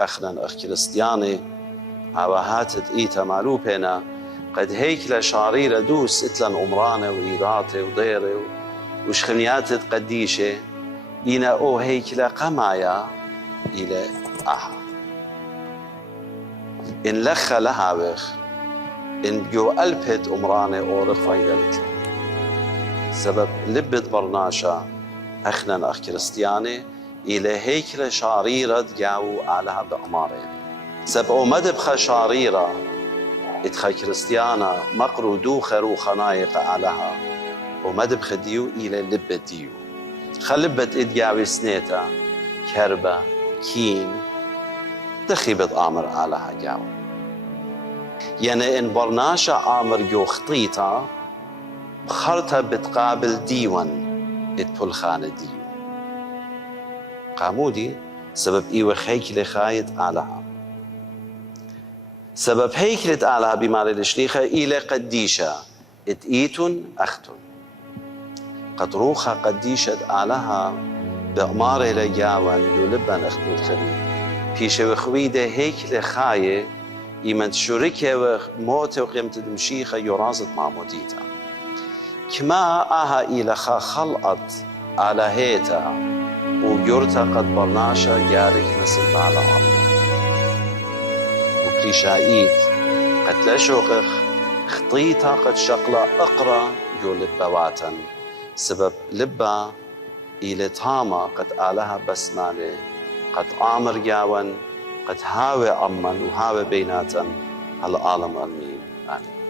أخنا أخ كريستياني عواهاتت إيتا معلوبنا قد هيكلة شعريرة دوس إتلن أمرانة وإيضاتة وديرة وشخنياتت قديشة إنا أو هيكلة قمايا إلى أحا إن لخ لها بخ إن جو ألبت أمرانة أورخ فايدلت سبب لبت برناشا أخنا أخ كريستياني إلى هيكلة شعريرة جاو علىها بأمارين سبب مدبخة شعريرة إتخا كريستيانا مقرو دوخر خنايق علىها ومدبخة ديو إلى لبت ديو خلبت إدجاوي سنيتا كربة كين دخيبت آمر علىها جاو يعني إن برناشا آمر جو خطيتا بخرتها بتقابل ديوان اتبلخانة ديو قامودي سبب إيوه هيكلة خايت علىها سبب هيكلة علىها بمال الشليخة إلى قديشة اتئيتن أختن قد روخها قديشة علىها بأمارة لجاوان يلبن أختن الخبيب بيشة وخويدة هيكلة خاية إيمن شركة وموتة وقيمة دمشيخة يرازت معموديتا كما آها إلى خلقت على هيتا وجرتا قد برناشا جارك مثل على الله وكليشايت قد لشوقخ خطيتا قد شقلا اقرا جو لبواتا سبب لبا إلى تاما قد آلها بسمالة قد آمر جاون قد هاوي أمن وهاوي بيناتا هالعالم أمين آمين